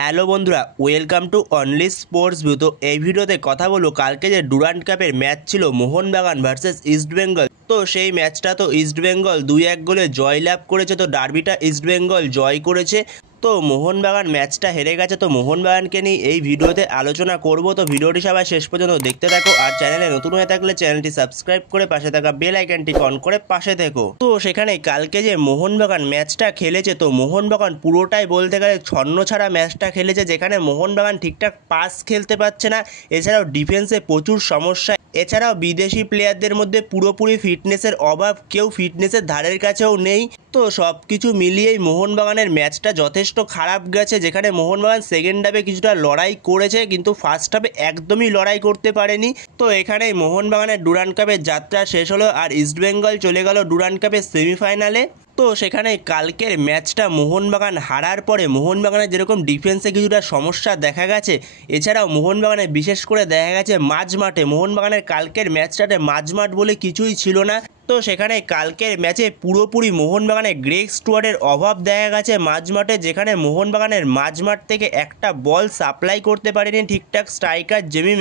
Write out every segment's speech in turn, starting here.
Hello বন্ধুরা, welcome to only sports view. তো এই ভিডিওতে কথা বলবো কালকে যে ডুরান্ড কাপের ম্যাচ ছিল মোহনবাগান ভার্সেস ইস্টবেঙ্গল। তো সেই ম্যাচটা তো ইস্টবেঙ্গল 2-1 গোলে জয়লাভ করেছে। তো ডার্বিটা ইস্টবেঙ্গল জয় করেছে। তো মোহনবাগান ম্যাচটা হেরে গেছে। তো মোহনবাগানকে নিয়ে এই ভিডিওতে আলোচনা করব। তো ভিডিওটি সবাই শেষ পর্যন্ত দেখতে থাকো। আর চ্যানেলে নতুন হয়ে থাকলে চ্যানেলটি সাবস্ক্রাইব করে পাশে থাকা বেল আইকনটি অন করে পাশে থেকো। তো সেখানে কালকে যে মোহনবাগান ম্যাচটা খেলেছে, তো মোহনবাগান পুরোটাই বলতে গেলে ছন্ন ছাড়া ম্যাচটা খেলেছে, যেখানে মোহনবাগান ঠিকঠাক পাস খেলতে পারছে না। এছাড়াও ডিফেন্সে প্রচুর সমস্যা। এছাড়াও বিদেশি প্লেয়ারদের মধ্যে পুরোপুরি ফিটনেসের অভাব, কেউ ফিটনেসের ধারের কাছেও নেই। তো সব কিছু মিলিয়েই মোহনবাগানের ম্যাচটা যথেষ্ট খারাপ গেছে, যেখানে মোহনবাগান সেকেন্ড হাফে কিছুটা লড়াই করেছে কিন্তু ফার্স্ট হাফে একদমই লড়াই করতে পারেনি। তো এখানেই মোহনবাগানের ডুরান্ড কাপের যাত্রা শেষ হলো আর ইস্টবেঙ্গল চলে গেল ডুরান্ড কাপের সেমিফাইনালে। তো সেখানে কালকের ম্যাচটা মোহনবাগান হারার পরে মোহনবাগানের যেরকম ডিফেন্সে কিছুটা সমস্যা দেখা গেছে, এছাড়াও মোহনবাগানে বিশেষ করে দেখা গেছে মাঝমাঠে, মোহনবাগানের কালকের ম্যাচটাতে মাঝমাঠ বলে কিছুই ছিল না। তো সেখানে কালকের ম্যাচে পুরোপুরি মোহনবাগানের গ্রেগ স্টুয়ার্টের অভাব দেখা গেছে মাঝমাঠে, যেখানে মোহনবাগানের মাঝমাঠ থেকে একটা বল সাপ্লাই করতে পারেনি ঠিকঠাক স্ট্রাইকার জেমি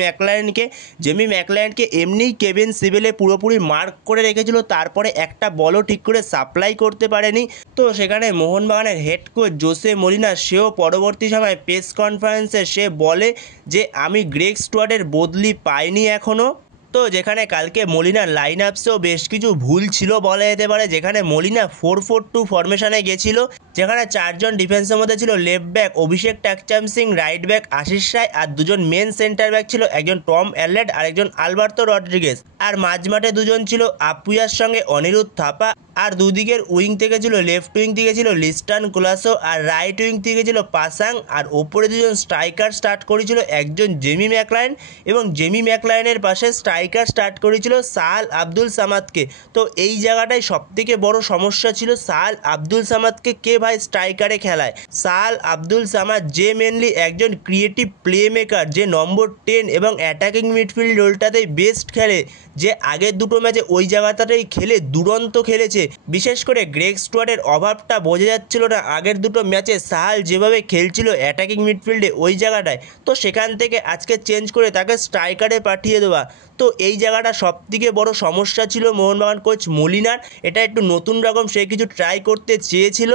ম্যাকলারেনকে এমনিই কেভিন সিবেলে পুরোপুরি মার্ক করে রেখেছিল, তারপরে একটা বলও ঠিক করে সাপ্লাই করতে পারেনি। তো সেখানে মোহনবাগানের হেড কোচ জোসে মলিনা সেও পরবর্তী সময় প্রেস কনফারেন্সে সে বলে যে আমি গ্রেগ স্টুয়ার্টের বদলি পাইনি এখনও। তো যেখানে কালকে মলিনার লাইন আপসেও বেশ কিছু ভুল ছিল বলা যেতে পারে, যেখানে মলিনা 4-4-2 ফরমেশনে গেছিল, যেখানে চারজন ডিফেন্সের মধ্যে ছিল লেফট ব্যাক অভিষেক টাকচাম সিং, রাইট ব্যাক আশিস রায়, আর দুজন মেন সেন্টার ব্যাক ছিল, একজন টম অ্যালেট আর একজন আলবার্তো রড্রিগেজ। আর মাঝমাঠে দুজন ছিল আপুয়ার সঙ্গে অনিরুদ্ধ থাপা, আর দুদিকের উইং থেকে ছিল লেফট উইং থেকে ছিল লিস্টান কুলাসো, আর রাইট উইং থেকে ছিল পাসাং, আর ওপরে দুজন স্ট্রাইকার স্টার্ট করেছিল, একজন জেমি ম্যাকলারেন এবং জেমি ম্যাকলারেনের পাশে স্ট্রাইকার স্টার্ট করেছিল সাহাল আব্দুল সামাদকে। তো এই জায়গাটায় সবথেকে বড় সমস্যা ছিল সাহাল আব্দুল সামাদকে কে ভাই স্ট্রাইকারে খেলায়। সাহাল আব্দুল সামাদ যে মেনলি একজন ক্রিয়েটিভ প্লে মেকার, যে নম্বর 10 এবং অ্যাটাকিং মিডফিল্ড রোলটাতেই বেস্ট খেলে, যে আগের দুটো ম্যাচে ওই জায়গাটাতেই খেলে দুরন্ত খেলেছে। বিশেষ করে গ্রেগ স্টুয়ার্টের অভাবটা বোঝা যাচ্ছিল না আগের দুটো ম্যাচে সাহাল যেভাবে খেলছিল অ্যাটাকিং মিডফিল্ডে ওই জায়গাটায়। তো সেখান থেকে আজকে চেঞ্জ করে তাকে স্ট্রাইকারে পাঠিয়ে দেওয়া, তো এই জায়গাটা সবথেকে বড় সমস্যা ছিল মোহনবাগান কোচ মলিনার। এটা একটু নতুন রকম সে কিছু ট্রাই করতে চেয়েছিল।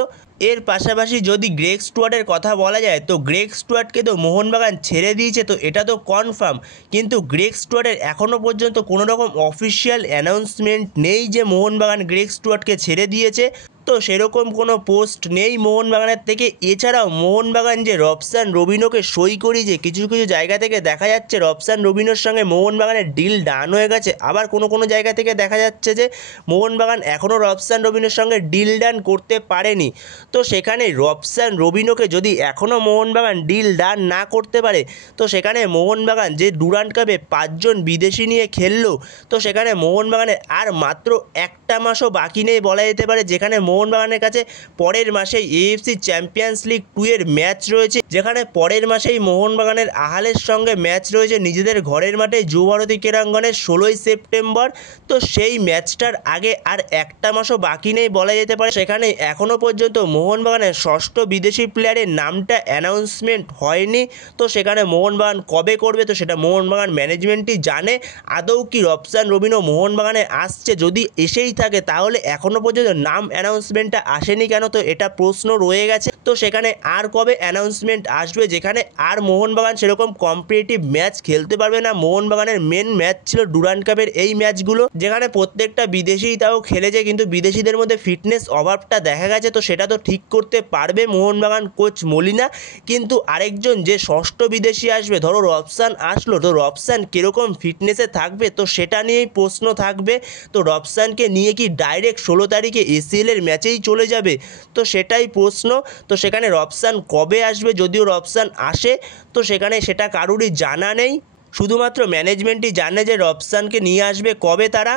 এর পাশাপাশি যদি গ্রেগ স্টুয়ার্টের কথা বলা যায়, তো গ্রেগ স্টুয়ার্টকে তো মোহনবাগান ছেড়ে দিয়েছে, তো এটা তো কনফার্ম, কিন্তু গ্রেগ স্টুয়ার্টের এখনও পর্যন্ত কোনো রকম অফিসিয়াল অ্যানাউন্সমেন্ট নেই যে মোহনবাগান গ্রেগ স্টুয়ার্টকে ছেড়ে দিয়েছে। তো সেরকম কোনো পোস্ট নেই মোহনবাগানের থেকে। এছাড়াও মোহনবাগান যে রবসান রবিনোকে সই করিয়েছে, কিছু কিছু জায়গা থেকে দেখা যাচ্ছে রবসান রবিনোর সঙ্গে মোহনবাগানের ডিল ডান হয়ে গেছে, আবার কোনো কোনো জায়গা থেকে দেখা যাচ্ছে যে মোহনবাগান এখনও রবসান রবিনোর সঙ্গে ডিল ডান করতে পারেনি। তো সেখানে রবসান রবিনোকে যদি এখনও মোহনবাগান ডিল ডান না করতে পারে, তো সেখানে মোহনবাগান যে ডুরান্ড কাপে 5 জন বিদেশি নিয়ে খেললো, তো সেখানে মোহনবাগানের আর মাত্র একটা মাসও বাকি নেই বলা যেতে পারে, যেখানে মোহনবাগানের কাছে পরের মাসেই এএফসি চ্যাম্পিয়ন্স লিগ 2 এর ম্যাচ রয়েছে, যেখানে পরের মাসেই মোহনবাগানের আহালের সঙ্গে ম্যাচ রয়েছে নিজেদের ঘরের মাঠে যুবভারতী ক্রীড়াঙ্গনে 16ই সেপ্টেম্বর। তো সেই ম্যাচটার আগে আর একটা মাসও বাকি নেই বলা যেতে পারে। সেখানে এখনও পর্যন্ত মোহনবাগানের ষষ্ঠ বিদেশি প্লেয়ারের নামটা অ্যানাউন্সমেন্ট হয়নি। তো সেখানে মোহনবাগান কবে করবে, তো সেটা মোহনবাগান ম্যানেজমেন্টই জানে। আদৌ কি রবসান রবিনো মোহনবাগানে আসছে, যদি এসেই থাকে তাহলে এখনও পর্যন্ত নাম অ্যানাউন্সমেন্টটা আসেনি কেন, তো এটা প্রশ্ন রয়ে গেছে। তো সেখানে আর কবে অ্যানাউন্সমেন্ট আসবে, যেখানে আর মোহনবাগান সেরকম কম্পিটিটিভ ম্যাচ খেলতে পারবে না। মোহনবাগানের মেন ম্যাচ ছিল ডুরান্ড কাপের এই ম্যাচগুলো, যেখানে প্রত্যেকটা বিদেশিই তাও খেলেছে, কিন্তু বিদেশিদের মধ্যে ফিটনেস অভাবটা দেখা গেছে। তো সেটা তো ঠিক করতে পারবে মোহনবাগান কোচ মলিনা, কিন্তু আরেকজন যে ষষ্ঠ বিদেশি আসবে, ধরো রবসান আসলো, তো রবসান কীরকম ফিটনেসে থাকবে, তো সেটা নিয়েই প্রশ্ন থাকবে। তো রবসানকে নিয়ে কি ডাইরেক্ট 16 তারিখে এসিএলের ম্যাচেই চলে যাবে, তো সেটাই প্রশ্ন। তো সেখানে রবসান কবে আসবে, যদিও রবসান আসে, তো সেখানে সেটা কারুরই জানা নেই, শুধুমাত্র ম্যানেজমেন্টই জানে যে রবসানকে নিয়ে আসবে কবে তারা।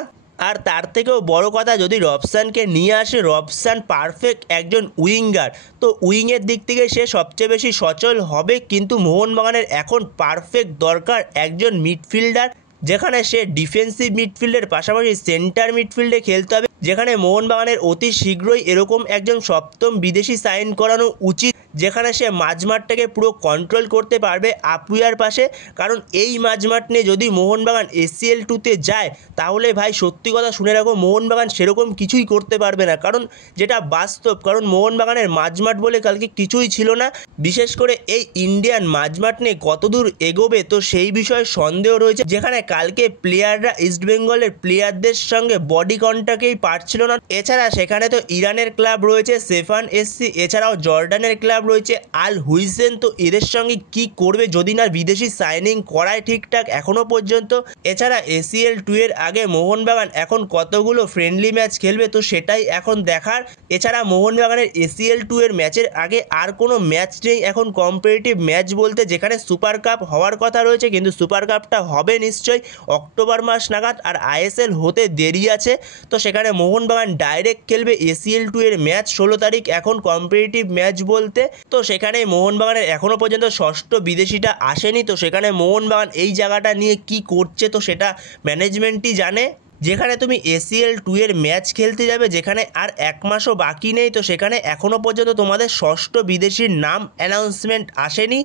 আর তার থেকেও বড় কথা, যদি রবসানকে নিয়ে আসে, রবসান পারফেক্ট একজন উইঙ্গার, তো উইংয়ের দিক থেকে সে সবচেয়ে বেশি সচল হবে, কিন্তু মোহনবাগানের এখন পারফেক্ট দরকার একজন মিডফিল্ডার, যেখানে সে ডিফেন্সিভ মিডফিল্ডের পাশাপাশি সেন্টার মিডফিল্ডে খেলতে হবে, যেখানে মোহনবাগানের অতি শীঘ্রই এরকম একজন সপ্তম বিদেশি সাইন করানো উচিত, যেখানে সে মাঝমাঠটাকে পুরো কন্ট্রোল করতে পারবে আপুয়ার পাশে। কারণ এই মাঝমাঠ নিয়ে যদি মোহনবাগান এসিএল 2-তে যায় তাহলে ভাই সত্যি কথা শুনে রাখো, মোহনবাগান সেরকম কিছুই করতে পারবে না। কারণ যেটা বাস্তব, কারণ মোহনবাগানের মাঝমাঠ বলে কালকে কিছুই ছিল না। বিশেষ করে এই ইন্ডিয়ান মাঝমাঠ নিয়ে কতদূর এগোবে তো সেই বিষয়ে সন্দেহ রয়েছে, যেখানে কালকে প্লেয়াররা ইস্টবেঙ্গলের প্লেয়ারদের সঙ্গে বডি কন্ট্যাক্টেই পারছিল না। এছাড়া সেখানে তো ইরানের ক্লাব রয়েছে সেফান এসসি, এছাড়াও জর্ডানের ক্লাব রয়েছে আল হুইসেন। তো এদের সঙ্গে কি করবে যদি না বিদেশি সাইনিং করায় ঠিকঠাক এখনো পর্যন্ত। এছাড়া এসিএল 2 এর আগে মোহনবাগান এখন কতগুলো ফ্রেন্ডলি ম্যাচ খেলবে তো সেটাই এখন দেখার। এছাড়া মোহনবাগানের এসিএল 2 এর ম্যাচের আগে আর কোনো ম্যাচ নেই এখন কম্পিটিটিভ ম্যাচ বলতে, যেখানে সুপার কাপ হওয়ার কথা রয়েছে, কিন্তু সুপার কাপটা হবে নিশ্চয়ই অক্টোবর মাস নাগাদ, আর আইএসএল হতে দেরি আছে। তো সেখানে মোহনবাগান ডাইরেক্ট খেলবে এসিএল 2 এর ম্যাচ 16 তারিখ এখন কম্পিটিটিভ ম্যাচ বলতে। তো সেখানে মোহনবাগানের এখনও পর্যন্ত ষষ্ঠ বিদেশিটা আসেনি। তো সেখানে মোহনবাগান এই জায়গাটা নিয়ে কি করছে তো সেটা ম্যানেজমেন্টই জানে। যেখানে তুমি এসিএল 2 এর ম্যাচ খেলতে যাবে, যেখানে আর এক মাসও বাকি নেই, তো সেখানে এখনও পর্যন্ত তোমাদের ষষ্ঠ বিদেশির নাম অ্যানাউন্সমেন্ট আসেনি।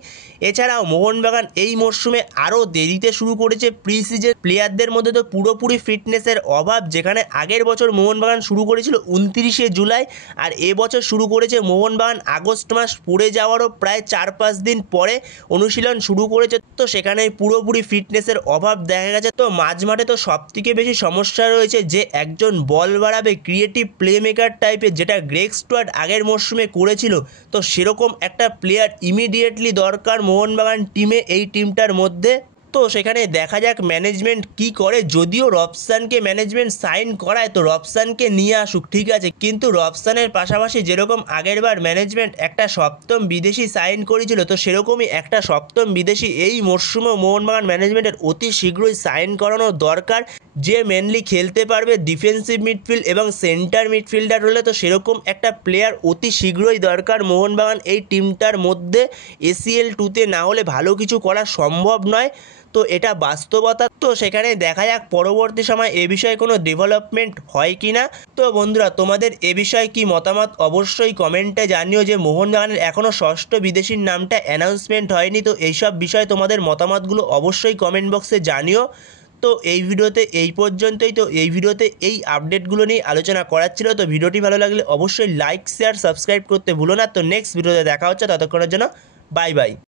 এছাড়াও মোহনবাগান এই মরশুমে আরও দেরিতে শুরু করেছে প্রি সিজন। প্লেয়ারদের মধ্যে তো পুরোপুরি ফিটনেসের অভাব, যেখানে আগের বছর মোহনবাগান শুরু করেছিল 29শে জুলাই, আর এবছর শুরু করেছে মোহনবাগান আগস্ট মাস পড়ে যাওয়ারও প্রায় 4-5 দিন পরে অনুশীলন শুরু করেছে। তো সেখানে পুরোপুরি ফিটনেসের অভাব দেখা গেছে। তো মাঝমাঠে তো সবথেকে বেশি সমস্যা রয়েছে যে একজন বল বাড়াবে ক্রিয়েটিভ প্লে মেকার টাইপের, যেটা গ্রেগ স্টুয়ার্ট আগের মরশুমে করেছিল। তো সেরকম একটা প্লেয়ার ইমিডিয়েটলি দরকার মোহনবাগান টিমে, এই টিমটার মধ্যে। তো সেখানে দেখা যাক ম্যানেজমেন্ট কি করে। যদিও রবসানকে ম্যানেজমেন্ট সাইন করায় তো রবসানকে নিয়ে আসুক, ঠিক আছে, কিন্তু রবসানের পাশাপাশি যেরকম আগেরবার ম্যানেজমেন্ট একটা সপ্তম বিদেশি সাইন করেছিল, তো সেরকমই একটা সপ্তম বিদেশি এই মরশুমেও মোহনবাগান ম্যানেজমেন্টের অতি শীঘ্রই সাইন করানো দরকার, যে মেনলি খেলতে পারবে ডিফেন্সিভ মিডফিল্ড এবং সেন্টার মিডফিল্ডার হলে। তো সেরকম একটা প্লেয়ার অতি শীঘ্রই দরকার মোহনবাগান এই টিমটার মধ্যে। এসিএল 2-তে না হলে ভালো কিছু করা সম্ভব নয়, তো এটা বাস্তবতা। তো সেখানে দেখা যাক পরবর্তী সময় এ বিষয়ে কোনো ডেভেলপমেন্ট হয় কি না। তো বন্ধুরা, তোমাদের এ বিষয়ে কি মতামত অবশ্যই কমেন্টে জানিও, যে মোহনবাগানের এখনও ষষ্ঠ বিদেশির নামটা অ্যানাউন্সমেন্ট হয়নি। তো এইসব বিষয়ে তোমাদের মতামতগুলো অবশ্যই কমেন্ট বক্সে জানিও। তো এই ভিডিওতে এই পর্যন্তই। তো এই ভিডিওতে এই আপডেটগুলো নিয়ে আলোচনা করার ছিল। তো ভিডিওটি ভালো লাগলে অবশ্যই লাইক শেয়ার সাবস্ক্রাইব করতে ভুলো না। তো নেক্সট ভিডিওতে দেখা হচ্ছে, ততক্ষণের জন্য বাই বাই।